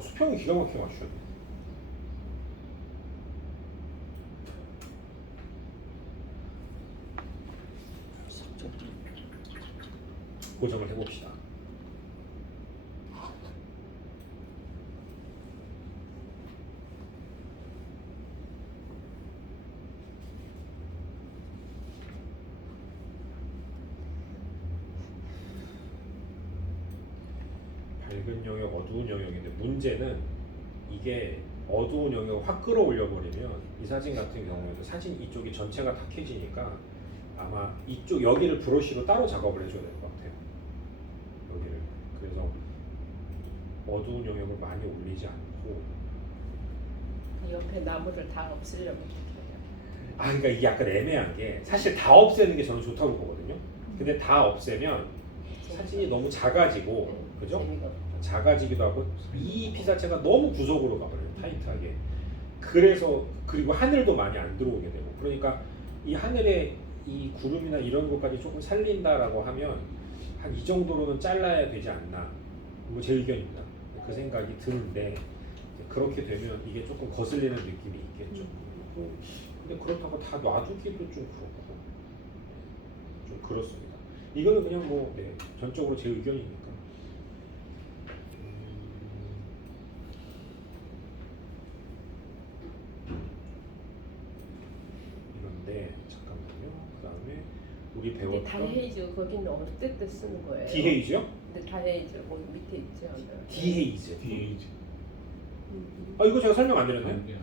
수평이 기가 막히게 맞추셨네. 고정을 해봅시다. 밝은 영역, 어두운 영역인데 문제는 이게 어두운 영역을 확 끌어올려 버리면 이 사진 같은 경우에는 사진 이쪽이 전체가 탁해지니까 아마 이쪽 여기를 브러쉬로 따로 작업을 해줘야 될 것 같아요. 여기를. 그래서 어두운 영역을 많이 올리지 않고 옆에 나무를 다 없애려고 어떻게 해요? 그러니까 이게 약간 애매한 게 사실 다 없애는 게 저는 좋다고 보거든요. 근데 다 없애면 사진이 너무 작아지고 그죠? 재미가 작아지기도 하고 이 피사체가 너무 구석으로 가버려요. 타이트하게. 그래서 그리고 하늘도 많이 안 들어오게 되고 그러니까 이 하늘에 이 구름이나 이런 것까지 조금 살린다라고 하면 한 이 정도로는 잘라야 되지 않나. 뭐 제 의견입니다. 그 생각이 드는데 그렇게 되면 이게 조금 거슬리는 느낌이 있겠죠. 근데 그렇다고 다 놔두기도 좀 그렇고 좀 그렇습니다. 이거는 그냥 뭐 전적으로 제 의견이니까. 이런데 잠깐만요. 그다음에 우리 근데 배웠던 다이헤이즈 거기는 어떨 때 쓰는 거예요? 디헤이즈요? 근데 다이헤이즈 거기 밑에 있지 않나요? 디헤이즈. DH 이거 제가 설명 안 드렸나요? 안개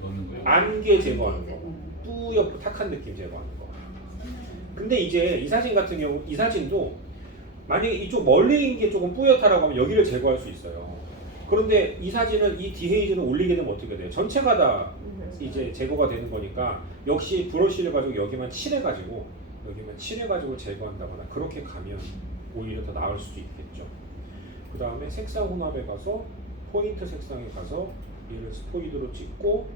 걷는 거예요. 안개 제거하는 거. 뿌옇고 탁한 느낌 제거하는 거. 근데 이제 이 사진 같은 경우 이 사진도 만약에 이쪽 멀리 있는 게 조금 뿌옇다라고 하면 여기를 제거할 수 있어요. 그런데 이 사진은 이 디헤이즈는 올리게 되면 어떻게 돼요? 전체가 다 이제 제거가 되는 거니까 역시 브러쉬를 가지고 여기만 칠해가지고 제거한다거나 그렇게 가면 오히려 더 나을 수도 있겠죠. 그 다음에 색상 혼합에 가서 포인트 색상에 가서 얘를 스포이드로 찍고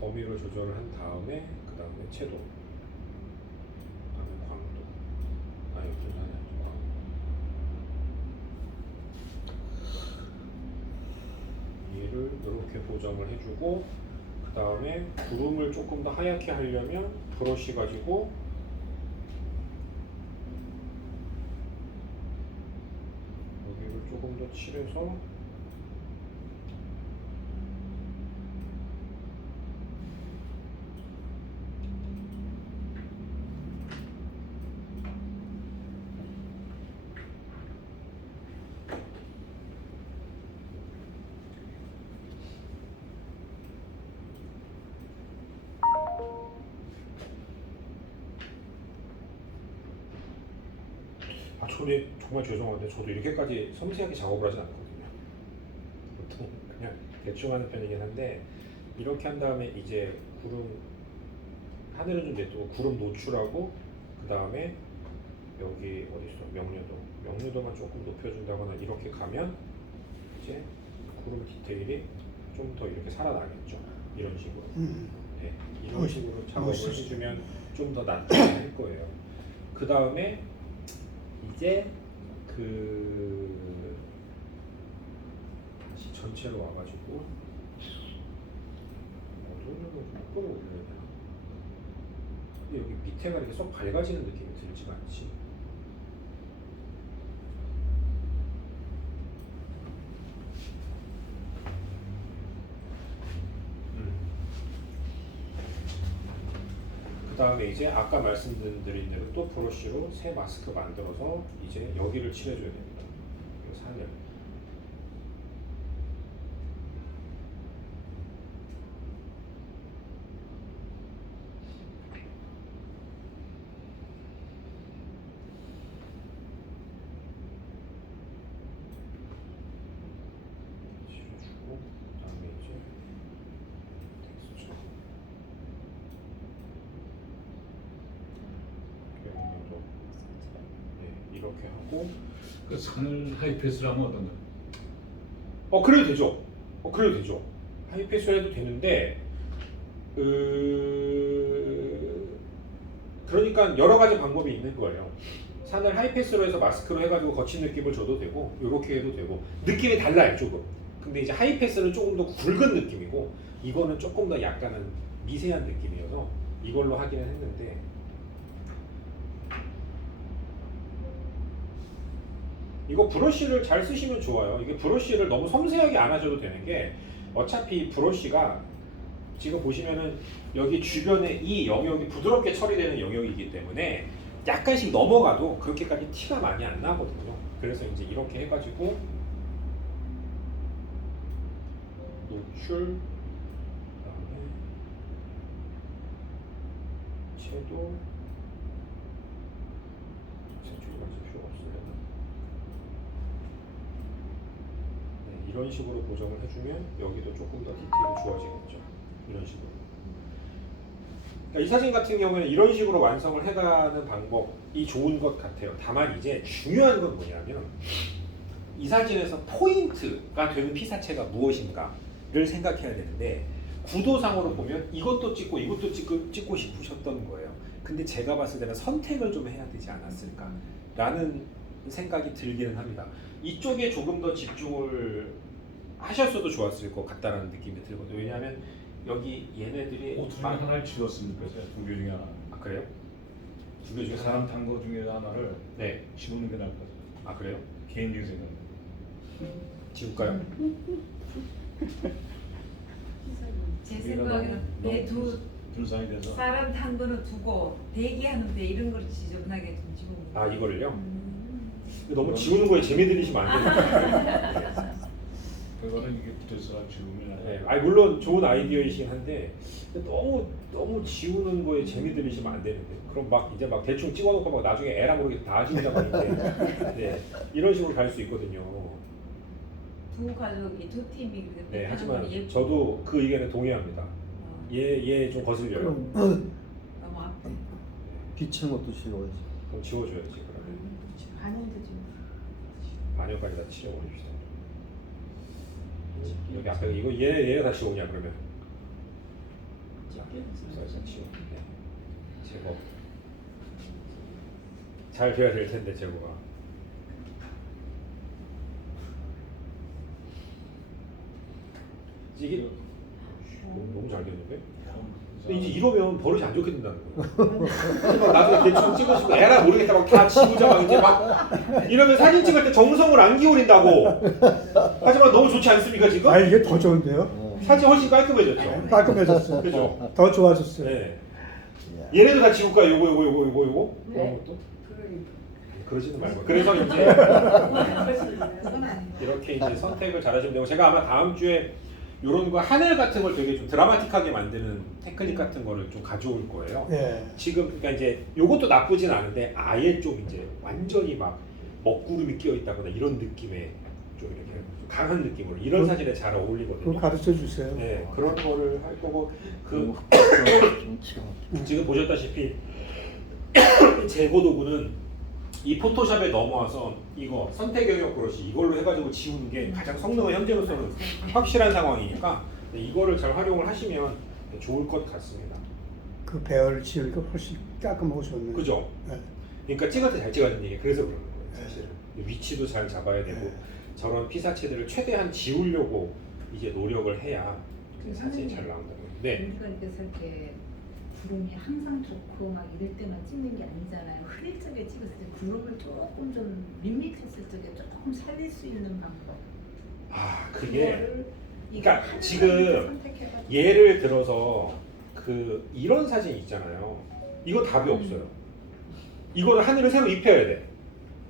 범위를 조절을 한 다음에 그 다음에 채도, 그 다음에 광도, 얘를 이렇게 보정을 해주고 그 다음에 구름을 조금 더 하얗게 하려면 브러쉬 가지고 여기를 조금 더 칠해서 저는 정말 죄송한데 저도 이렇게까지 섬세하게 작업을 하진 않거든요. 보통 그냥 대충 하는 편이긴 한데 이렇게 한 다음에 이제 구름 하늘은 좀 냅두고 구름 노출하고 그 다음에 여기 어디 있어 명료도만 조금 높여준다거나 이렇게 가면 이제 구름 디테일이 좀 더 이렇게 살아나겠죠. 이런 식으로. 네, 이런 식으로 작업을 해주면 좀 더 낫게 할 거예요. 그 다음에 이제 다시 전체로 와가지고 어두운 걸 거꾸로 올려야 되나? 근데 여기 밑에가 이렇게 쏙 밝아지는 느낌이 들지가 않지. 그 다음에 이제 아까 말씀드린 대로 또 브러쉬로 새 마스크 만들어서 이제 여기를 칠해줘야 됩니다. 이 산을. 칠해주고 그다음에 이제 텍스처. 이렇게 하고 그 산을 하이패스로 하면 어떤가? 그래도 되죠. 그래도 되죠. 하이패스로 해도 되는데 그러니까 여러 가지 방법이 있는 거예요. 산을 하이패스로 해서 마스크로 해가지고 거친 느낌을 줘도 되고 이렇게 해도 되고 느낌이 달라요 조금. 근데 이제 하이패스는 조금 더 굵은 느낌이고 이거는 조금 더 약간은 미세한 느낌이어서 이걸로 하기는 했는데 이거 브러쉬를 잘 쓰시면 좋아요. 이게 브러쉬를 너무 섬세하게 안 하셔도 되는 게 어차피 브러쉬가 지금 보시면은 여기 주변에 이 영역이 부드럽게 처리되는 영역이기 때문에 약간씩 넘어가도 그렇게까지 티가 많이 안 나거든요. 그래서 이제 이렇게 해가지고 노출, 그다음에 채도, 색줄이 맞을 필요가 없어요. 네, 이런 식으로 보정을 해주면 여기도 조금 더 디테일이 좋아지겠죠. 이런 식으로. 그러니까 이 사진 같은 경우에는 이런 식으로 완성을 해가는 방법이 좋은 것 같아요. 다만 이제 중요한 건 뭐냐면 이 사진에서 포인트가 되는 피사체가 무엇인가를 생각해야 되는데 구도상으로 보면 이것도 찍고 이것도 찍고 싶으셨던 거예요. 근데 제가 봤을 때는 선택을 좀 해야 되지 않았을까라는 생각이 들기는 합니다. 이쪽에 조금 더 집중을 하셨어도 좋았을 것 같다라는 느낌이 들거든요. 왜냐하면 여기 얘네들이 옷 중에 하나를 지웠습니까? 두 개 중에 하나. 아 그래요? 두 개 중에 사람 탄 거 중에 하나를 네. 지우는 게 나을 것 같아요. 아 그래요? 개인적인 생각. 지울까요? 제 생각에는 내두 둘사이 돼서. 사람 탄 거는 두고 대기하는데 이런 걸 지저분하게 좀 지우는 아 거. 이거를요? 너무 지우는 거에 재미 들리시면 안 돼요. 그거는 이게 붙어서 지우면. 네, 아니 물론 좋은 아이디어이긴 한데 너무 지우는 거에 재미 들리시면 안 되는데 그럼 막 이제 막 대충 찍어놓고 막 나중에 에라 모르게 다 지우자고 이제 네, 이런 식으로 갈 수 있거든요. 두 가족이 두 팀이 그렇게 네, 하는 하지만 건 예쁘고. 저도 그 의견에 동의합니다. 얘 좀 거슬려요. 너무 앞에. 비치는 것도 지워야지. 그럼 지워줘야지 그러면 반영도 좀. 반영까지 다 치워버립시다. 여기 앞에 이거 얘가 다 지우냐 그러면? 자, 다 치워. 네. 제거. 잘 돼야 될 텐데 제거가. 이게 너무 잘 됐는데? 근데 이제 이러면 버릇이 안 좋게 된다는 거예요. 막 나중에 대충 찍으시고 에라 모르겠다 막 다 지우자 막 이제 막 이러면 사진 찍을 때 정성을 안 기울인다고. 하지만 너무 좋지 않습니까 지금? 아 이게 더 좋은데요? 사진 훨씬 깔끔해졌죠. 깔끔해졌어요. 그죠? 더 좋아졌어요. 네. 얘네도 다 지울까? 요거? 네. 그런 것도? 그러지는 말고. 그래서 이제 그건 아니고. 이렇게 이제 선택을 잘하시면 되고 제가 아마 다음 주에 이런 거 하늘 같은 걸 되게 좀 드라마틱하게 만드는 테크닉 같은 거를 좀 가져올 거예요. 예. 지금 그러니까 이제 요것도 나쁘진 않은데 아예 좀 이제 완전히 막 먹구름이 끼어 있다거나 이런 느낌의 좀 이렇게 좀 강한 느낌으로 이런 사진에 잘 그거 어울리거든요. 가르쳐 주세요. 네 그런 거를 할 거고 그 김치가 지금 보셨다시피 제거 도구는 이 포토샵에 넘어와서 이거 선택 영역 브러쉬 이걸로 해가지고 지우는 게 가장 성능은 현재로서는 확실한 상황이니까 이거를 잘 활용을 하시면 좋을 것 같습니다. 그 배열을 지으니까 훨씬 깔끔하고 좋네요. 그죠? 네. 그러니까 찍을 때 잘 찍어야되는 얘기 그래서 그러는 거예요 사실은. 위치도 잘 잡아야 되고 저런 피사체들을 최대한 지우려고 이제 노력을 해야 사진이 잘 나온다는 거예요. 네. 우리가 이렇게 구름이 항상 좋고 막 이럴 때만 찍는 게 아니잖아요. 흐릴 적에 찍었을 때 구름을 조금 좀 밋밋했을 적에 조금 살릴 수 있는 방법. 아 그게 그거를 그러니까 한 지금 가지를 선택해가지고. 예를 들어서 그 이런 사진 있잖아요. 이거 답이 없어요. 이거는 하늘을 새로 입혀야 돼.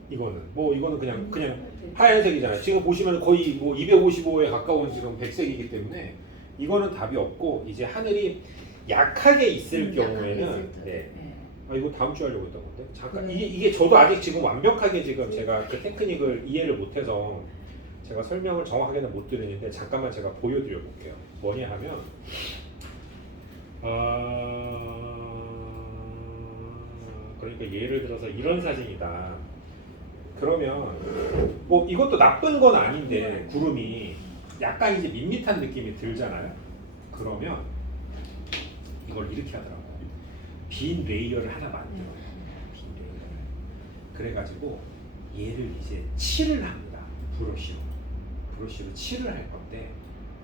이거는 뭐 이거는 그냥 하얀색이잖아요. 지금 보시면 거의 뭐 255에 가까운 지금 백색이기 때문에 이거는 답이 없고 이제 하늘이 약하게 있을 경우에는 약하게 있을 때. 네. 네. 아 이거 다음 주에 하려고 했던 건데 잠깐 그래. 이게 저도 아직 지금 완벽하게 지금 제가 그 테크닉을 이해를 못해서 제가 설명을 정확하게는 못 드리는데 잠깐만 제가 보여드려 볼게요. 뭐냐 하면 그러니까 예를 들어서 이런 사진이다. 그러면 뭐 이것도 나쁜 건 아닌데 구름이 약간 이제 밋밋한 느낌이 들잖아요. 그러면 이걸 이렇게 하더라고요. 빈 레이어를 하나 만들어요. 빈 레이어를. 그래가지고 얘를 이제 칠을 합니다. 브러쉬로 칠을 할 건데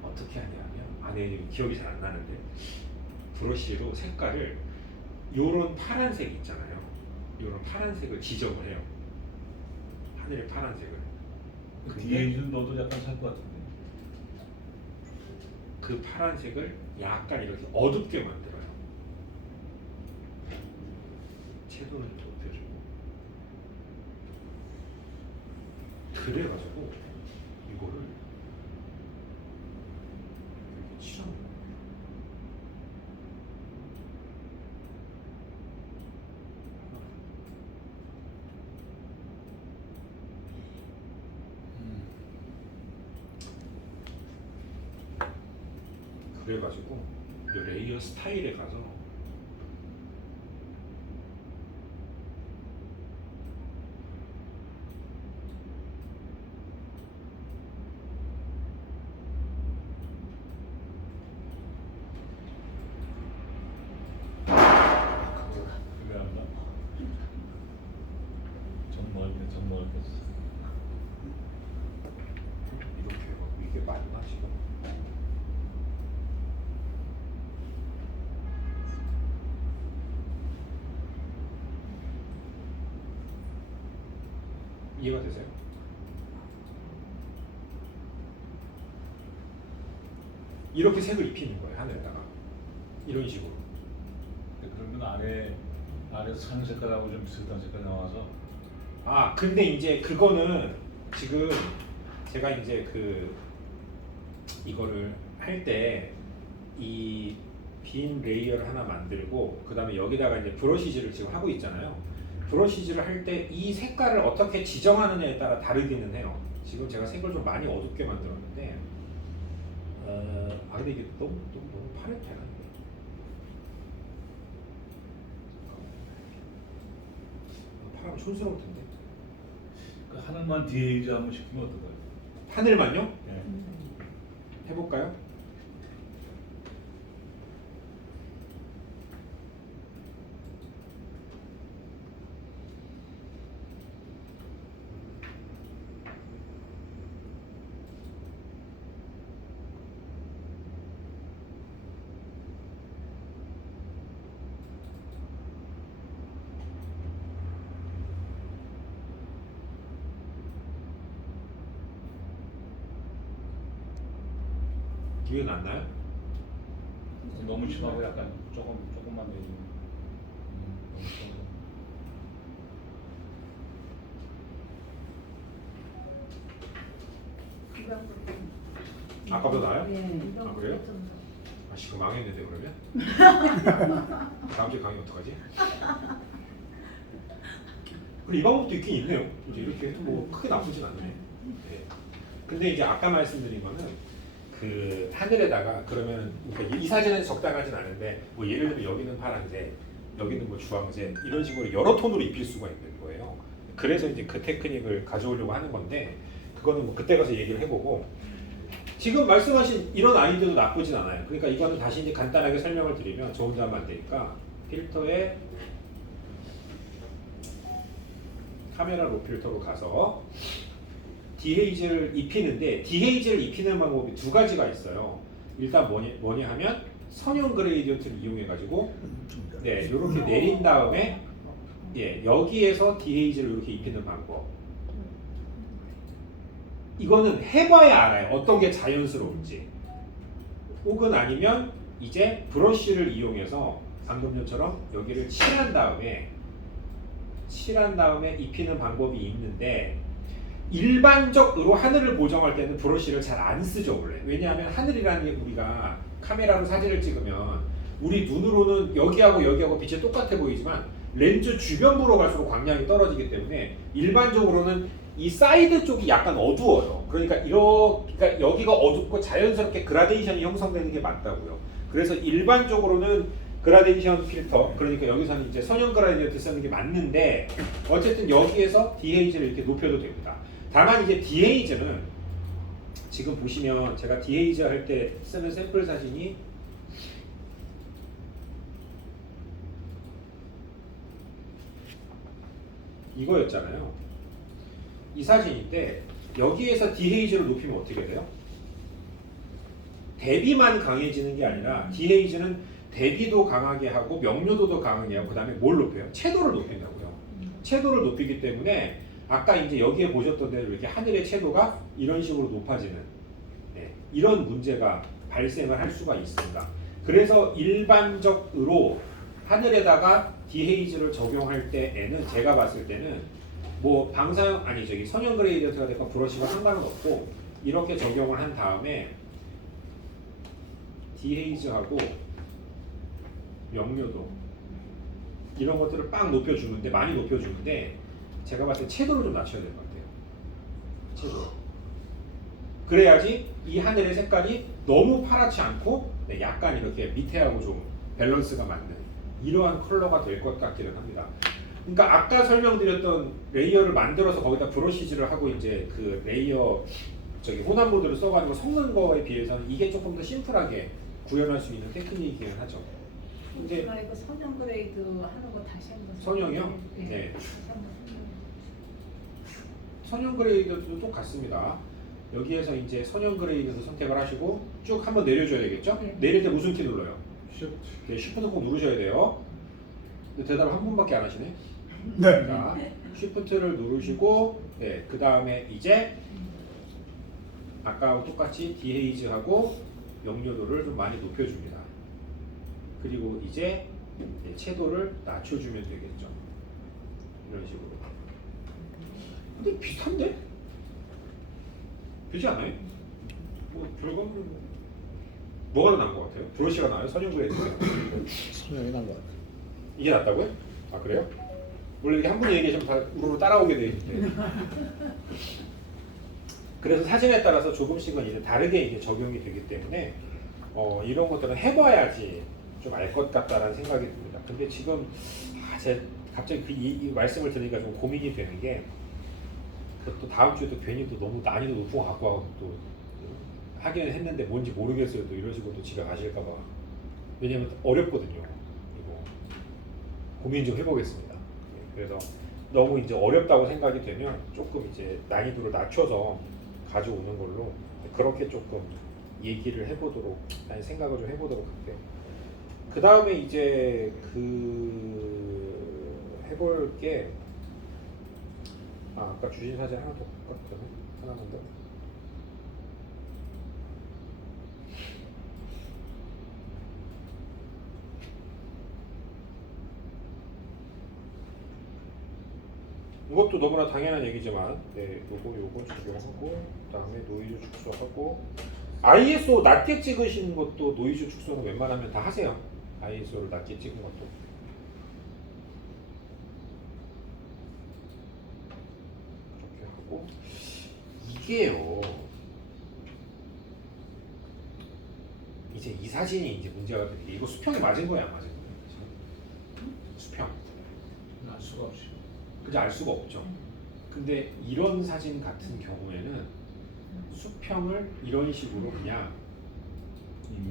어떻게 하냐면 안에 기억이 잘 안 나는데 브러쉬로 색깔을 요런 파란색 있잖아요. 요런 파란색을 지정을 해요. 하늘의 파란색을. 그 뒤에 있는 너도 약간 살 것 같은데. 그 파란색을 약간 이렇게 어둡게 만들어요. 채도는 좀 높여주고. 그래가지고 이거를 이렇게 칠합니다. 그래가지고 이 레이어 스타일에 가서 그래 안 나. 정 먹었겠어. 이렇게 해갖고 이게 맞나 지금? 이해가 되세요? 이렇게 색을 입히는 거예요 하늘에다가 이런 식으로. 그러면 아래에서 상 색깔하고 좀 비슷한 색깔 나와서 아 근데 이제 그거는 지금 제가 이제 그 이거를 할 때 이 빈 레이어를 하나 만들고 그 다음에 여기다가 이제 브러쉬질을 지금 하고 있잖아요. 브러쉬질을 할 때 이 색깔을 어떻게 지정하느냐에 따라 다르기는 해요. 지금 제가 색을 좀 많이 어둡게 만들었는데 근데 이게 너무 파랗게 안 하네. 파라면 촌스러울 텐데. 그 하늘만 DH 한번 시키면 어떨까요? 하늘만요? 예. 해볼까요? 기회 났나요? 너무 심하고 약간 조금만 내리면 너무 심하고. 아까보다 나아요? 네. 아, 그래요? 아씨 그거 망했는데 그러면? 다음 주에 강의 어떡하지? 그리고 이 방법도 있긴 있네요. 이제 이렇게 해도 뭐 크게 나쁘진 않네. 네. 근데 이제 아까 말씀드린 거는 그 하늘에다가 그러면 그러니까 이 사진은 적당하진 않은데 뭐 예를 들면 여기는 파란색, 여기는 뭐 주황색 이런 식으로 여러 톤으로 입힐 수가 있는 거예요. 그래서 이제 그 테크닉을 가져오려고 하는 건데 그거는 뭐 그때 가서 얘기를 해보고 지금 말씀하신 이런 아이디어도 나쁘진 않아요. 그러니까 이거는 다시 이제 간단하게 설명을 드리면 저 혼자 하면 안 되니까 필터에 카메라 로 필터로 가서 디헤이즈를 입히는데 디헤이즈를 입히는 방법이 두 가지가 있어요. 일단 뭐냐 하면 선형 그레이디언트를 이용해 가지고 네 이렇게 내린 다음에 예 여기에서 디헤이즈를 이렇게 입히는 방법. 이거는 해봐야 알아요. 어떤 게 자연스러운지. 혹은 아니면 이제 브러쉬를 이용해서 방금 전처럼 여기를 칠한 다음에 입히는 방법이 있는데 일반적으로 하늘을 보정할 때는 브러쉬를 잘 안 쓰죠 원래. 왜냐하면 하늘이라는 게 우리가 카메라로 사진을 찍으면 우리 눈으로는 여기하고 빛이 똑같아 보이지만 렌즈 주변부로 갈수록 광량이 떨어지기 때문에 일반적으로는 이 사이드 쪽이 약간 어두워요. 그러니까 여기가 어둡고 자연스럽게 그라데이션이 형성되는 게 맞다고요. 그래서 일반적으로는 그라데이션 필터, 그러니까 여기서는 이제 선형 그라디언트 쓰는 게 맞는데 어쨌든 여기에서 디헤이즈를 이렇게 높여도 됩니다. 다만 이제 디헤이즈는 지금 보시면 제가 디헤이즈 할 때 쓰는 샘플 사진이 이거였잖아요. 이 사진인데 여기에서 디헤이즈를 높이면 어떻게 돼요? 대비만 강해지는 게 아니라 디헤이즈는 대비도 강하게 하고 명료도도 강하게 하고 그 다음에 뭘 높여요? 채도를 높인다고요. 채도를 높이기 때문에 아까 이제 여기에 보셨던 대로 이렇게 하늘의 채도가 이런 식으로 높아지는 이런 문제가 발생을 할 수가 있습니다. 그래서 일반적으로 하늘에다가 디헤이즈를 적용할 때에는 제가 봤을 때는 뭐 방사형 아니 저기 선형 그레이디언트가 됐건 브러쉬가 상관은 없고 이렇게 적용을 한 다음에 디헤이즈하고 명료도 이런 것들을 빵 높여주는데 많이 높여주는데 제가 봤을 때 채도를 좀 낮춰야 될 것 같아요. 채도. 그래야지 이 하늘의 색깔이 너무 파랗지 않고 약간 이렇게 밑에하고 좀 밸런스가 맞는 이러한 컬러가 될 것 같기는 합니다. 그러니까 아까 설명드렸던 레이어를 만들어서 거기다 브러쉬질을 하고 이제 그 레이어 저기 혼합 모드를 써가지고 섞는 거에 비해서는 이게 조금 더 심플하게 구현할 수 있는 테크닉이긴 하죠. 근데 제가 이거 선형 그레이드 하는 거 다시 한번. 선형이요? 네. 다시 한번 설명해 선형 그레이드도 똑같습니다. 여기에서 이제 선형 그레이드도 선택을 하시고 쭉 한번 내려줘야 되겠죠? 네. 내릴 때 무슨 키 눌러요? Shift. 네, 쉬프트 꼭 누르셔야 돼요. 근데 대답을 한 번밖에 안 하시네. 네. 자, 쉬프트를 누르시고 그 다음에 이제 아까와 똑같이 디헤이즈하고 명료도를 좀 많이 높여줍니다. 그리고 이제 채도를 낮춰주면 되겠죠. 이런 식으로. 근데 비슷한데? 그렇지 않아요? 뭐 별건 뭐가 더 나은 것 같아요? 브러쉬가 나아요? 선형 그레이드가? 선명이 난 것 같아. 이게 낫다고요? 아 그래요? 원래 이렇게 한 분이 얘기하시면 다 우르르 따라오게 돼 있는데. 그래서 사진에 따라서 조금씩은 이제 다르게 이게 적용이 되기 때문에 이런 것들은 해봐야지 좀 알 것 같다라는 생각이 듭니다. 근데 지금 제 갑자기 이 말씀을 들으니까 좀 고민이 되는 게 또 다음 주에 또 괜히 또 너무 난이도 높은 거 갖고 와서 또 하기는 했는데 뭔지 모르겠어요. 또 이런 식으로 또 집에 가실까 봐. 왜냐면 어렵거든요. 이거 고민 좀 해보겠습니다. 그래서 너무 이제 어렵다고 생각이 되면 조금 이제 난이도를 낮춰서 가져오는 걸로 그렇게 조금 얘기를 해보도록 아니 생각을 좀 해보도록 할게요. 그 다음에 이제 해볼 게 아까 주신 사진 하나 더 볼까? 그러면 하나만 더. 이것도 너무나 당연한 얘기지만, 요거 적용하고, 그다음에 노이즈 축소하고, ISO 낮게 찍으시는 것도 노이즈 축소는 웬만하면 다 하세요. ISO를 낮게 찍은 것도. 이렇게 하고, 이게요. 이제 이 사진이 이제 문제가 되는 게 이거 수평이 맞은 거야, 안 맞은 거야? 수평. 알 수가 없이. 그죠? 알 수가 없죠. 근데 이런 사진 같은 경우에는 수평을 이런 식으로 그냥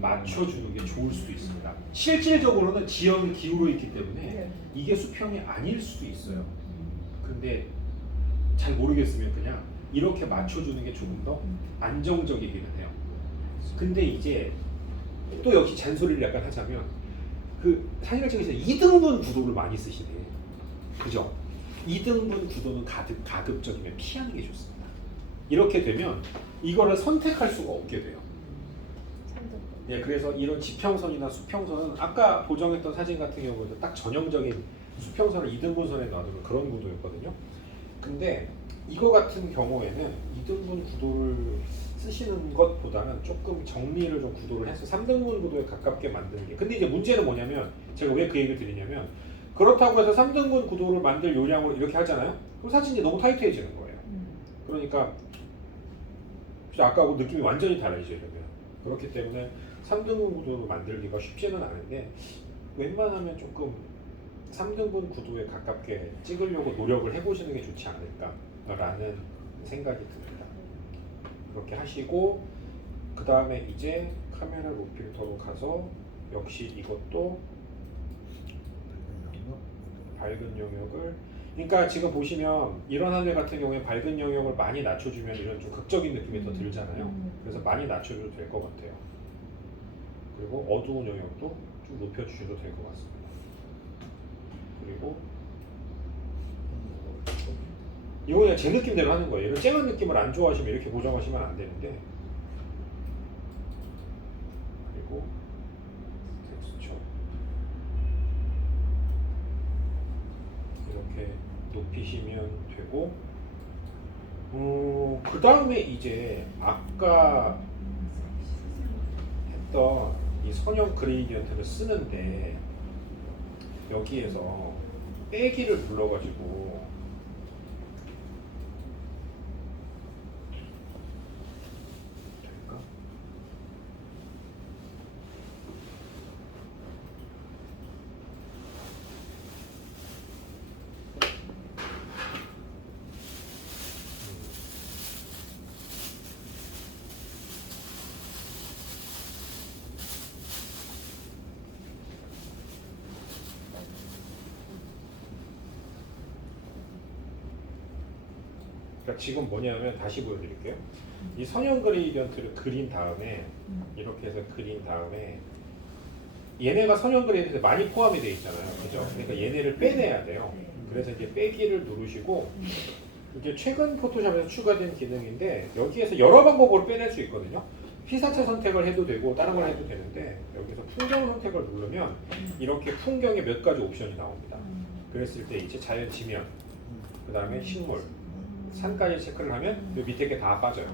맞춰주는 게 좋을 수도 있습니다. 실질적으로는 지형이 기울어 있기 때문에 이게 수평이 아닐 수도 있어요. 근데 잘 모르겠으면 그냥 이렇게 맞춰주는 게 조금 더 안정적이기는 해요. 근데 이제 또 역시 잔소리를 약간 하자면 그 사진을 찍으실 때 2등분 구도를 많이 쓰시네. 그죠? 2등분 구도는 가급적이면 피하는 게 좋습니다. 이렇게 되면 이거를 선택할 수가 없게 돼요. 그래서 이런 지평선이나 수평선은 아까 보정했던 사진 같은 경우에도 딱 전형적인 수평선을 2등분선에 놔두는 그런 구도였거든요. 근데 이거 같은 경우에는 2등분 구도를 쓰시는 것보다는 조금 정리를 좀 구도를 해서 3등분 구도에 가깝게 만드는 게. 근데 이제 문제는 뭐냐면 제가 왜 그 얘기를 드리냐면 그렇다고 해서 3등분 구도를 만들 요량으로 이렇게 하잖아요. 그럼 사진이 너무 타이트해지는 거예요. 그러니까 아까하고 느낌이 완전히 달라지죠. 이러면. 그렇기 때문에 3등분 구도를 만들기가 쉽지는 않은데 웬만하면 조금 3등분 구도에 가깝게 찍으려고 노력을 해보시는 게 좋지 않을까라는 생각이 듭니다. 그렇게 하시고 그 다음에 이제 카메라 로 필터로 가서 역시 이것도 밝은 영역을 그러니까 지금 보시면 이런 하늘 같은 경우에 밝은 영역을 많이 낮춰주면 이런 좀 극적인 느낌이 더 들잖아요. 그래서 많이 낮춰줘도 될 것 같아요. 그리고 어두운 영역도 좀 높여주셔도 될 것 같습니다. 그리고 이거 그냥 제 느낌대로 하는 거예요. 이런 쨍한 느낌을 안 좋아하시면 이렇게 고정하시면 안 되는데. 그리고 텍스처 이렇게 높이시면 되고, 그 다음에 이제 아까 했던 이 선형 그레이디언트를 쓰는데 여기에서 빼기를 불러가지고 될까? 그러니까 지금 뭐냐면 다시 보여드릴게요. 이 선형 그레이디언트를 그린 다음에 이렇게 해서 그린 다음에 얘네가 선형 그레이디언트에 많이 포함이 되어 있잖아요. 그죠? 그러니까 얘네를 빼내야 돼요. 그래서 이제 빼기를 누르시고 이게 최근 포토샵에서 추가된 기능인데 여기에서 여러 방법으로 빼낼 수 있거든요. 피사체 선택을 해도 되고 다른 걸 해도 되는데 여기서 풍경 선택을 누르면 이렇게 풍경에 몇 가지 옵션이 나옵니다. 그랬을 때 이제 자연 지면, 그 다음에 식물, 산까지 체크를 하면 이 밑에 게 다 빠져요.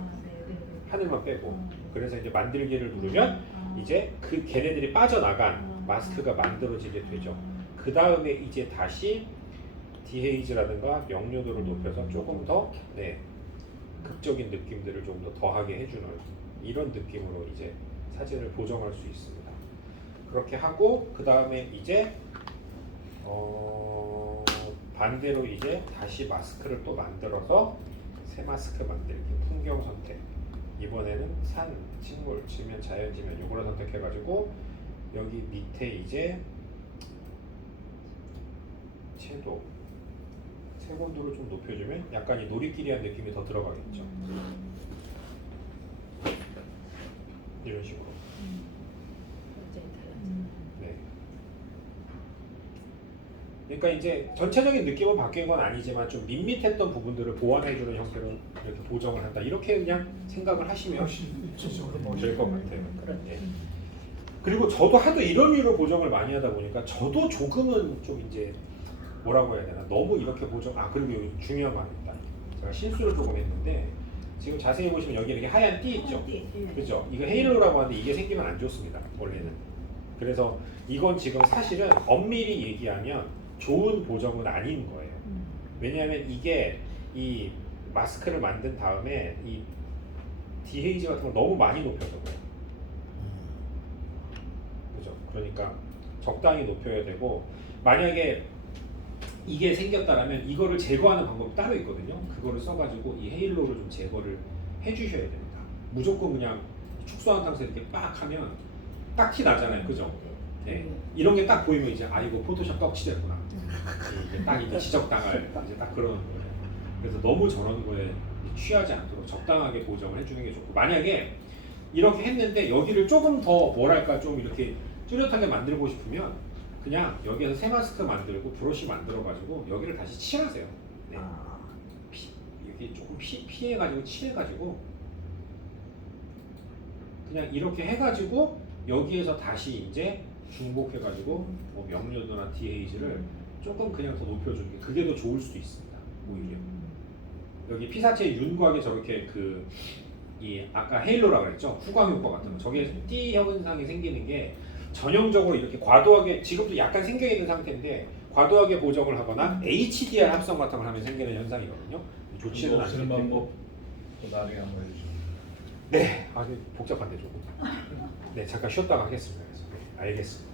하늘만 빼고. 그래서 이제 만들기를 누르면 이제 그 걔네들이 빠져나간 마스크가 만들어지게 되죠. 그 다음에 이제 다시 디헤이즈라든가 명료도를 높여서 조금 더 극적인 느낌들을 좀 더 더하게 해주는 이런 느낌으로 이제 사진을 보정할 수 있습니다. 그렇게 하고 그 다음에 이제 반대로 이제 다시 마스크를 또 만들어서 새 마스크 만들기, 풍경 선택. 이번에는 산, 식물, 지면, 자연, 지면 요거를 선택해가지고 여기 밑에 이제 채도, 색온도를 좀 높여주면 약간 이 놀이끼리한 느낌이 더 들어가겠죠. 이런 식으로. 굉장히 달라져. 네. 그러니까 이제 전체적인 느낌은 바뀐 건 아니지만 좀 밋밋했던 부분들을 보완해주는 형태로 이렇게 보정을 한다. 이렇게 그냥 생각을 하시면 훨씬 입체적으로 될 것 같아요. 그렇죠. 네. 그리고 저도 하도 이런 위로 보정을 많이 하다 보니까 저도 조금은 좀 이제 뭐라고 해야 되나 너무 이렇게 보정. 그리고 여기 중요한 거 있다. 제가 실수를 조금 했는데 지금 자세히 보시면 여기 이렇게 하얀 띠 있죠. 그죠? 이거 헤일로라고 하는데 이게 생기면 안 좋습니다. 원래는. 그래서 이건 지금 사실은 엄밀히 얘기하면 좋은 보정은 아닌 거예요. 왜냐하면 이게 이 마스크를 만든 다음에 이 디헤이즈 같은 걸 너무 많이 높여서 그래요. 그죠? 그러니까 적당히 높여야 되고, 만약에 이게 생겼다라면 이거를 제거하는 방법이 따로 있거든요. 그거를 써가지고 이 헤일로를 좀 제거를 해주셔야 됩니다. 무조건 그냥 축소한 상태에서 이렇게 빡 하면 딱 티 나잖아요. 그죠? 네. 이런 게 딱 보이면 이제 이거 포토샵 떡치됐구나. 이게 딱 이제 지적당할 이제 딱 그런 거예요. 그래서 너무 저런 거에 취하지 않도록 적당하게 보정을 해주는 게 좋고, 만약에 이렇게 했는데 여기를 조금 더 뭐랄까 좀 이렇게 뚜렷하게 만들고 싶으면 그냥 여기에서 새 마스크 만들고 브러쉬 만들어가지고 여기를 다시 칠하세요. 네. 여기 조금 피해가지고 칠해가지고 그냥 이렇게 해가지고 여기에서 다시 이제 중복해가지고 뭐 명료도나 디헤이즈를 조금 그냥 더 높여주는 게 그게 더 좋을 수도 있습니다. 오히려 여기 피사체 윤곽에 저렇게 이 아까 헤일로라고 그랬죠. 후광 효과 같은 거. 저게 띠 현상이 생기는 게 전형적으로 이렇게 과도하게 지금도 약간 생겨 있는 상태인데 과도하게 보정을 하거나 HDR 합성 같은 걸 하면 생기는 현상이거든요. 좋지는 않기 없애는 때문에. 방법 또 나중에 한번 해주죠. 네, 아주 복잡한데 조금. 네, 잠깐 쉬었다가 하겠습니다. 그래서 네, 알겠습니다.